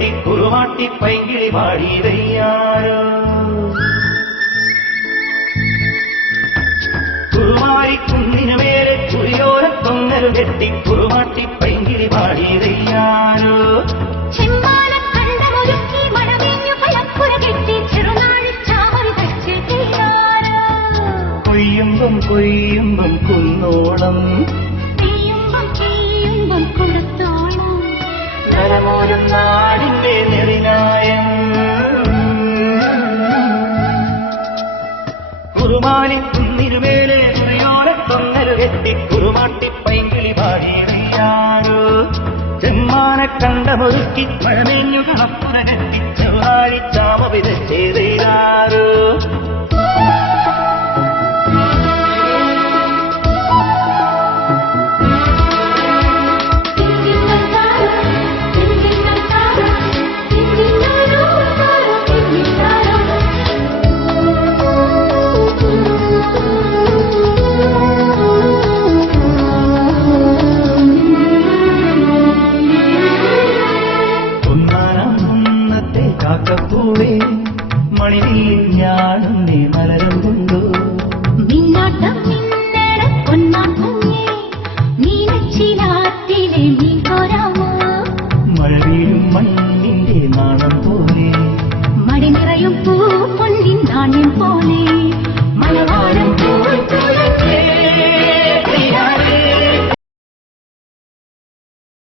കെട്ടി കുറുവാട്ടി പൈങ്കിളി പാടിയതയ്യാരോ കുറുവാരിക്കുന്നിനു മേലെ കുറിയോരത്തൊന്നരു കെട്ടി കുറുവാട്ടി പൈങ്കിളി പാടിയതയ്യാരോ കൊയ്യുമ്പം കൊയ്യുമ്പം കുന്നോളം നരമോരും നാടിന്റെ നെറിനായം കുറുമാലിക്കുന്നിനുമേലെ കുറിയോലത്തൊന്നരു കെട്ടി കുറുമാട്ടി പൈങ്കിളി പാടിയാരോ ചെമ്മാന കണ്ടമൊരുക്കി മഴമേഞ്ഞു കളപ്പുന കെട്ടി ചെറുവാഴി ചാമ വിതച്ചേരാരോ കാക്കപ്പൂവേ മണിനീൽ ഞാനുന്നേ മലരം കൊണ്ടു മിന്നാട്ടം മിന്നട പൊന്നാക്കുഞ്ഞേ നീലച്ചിലാറ്റിലെ നീ പോരാമോ മഴവീഴും മണ്ണിന്റെ നാണം പോലെ മടി നിറയും പൂ പൊന്നിൻ നാണ്യം പോലെ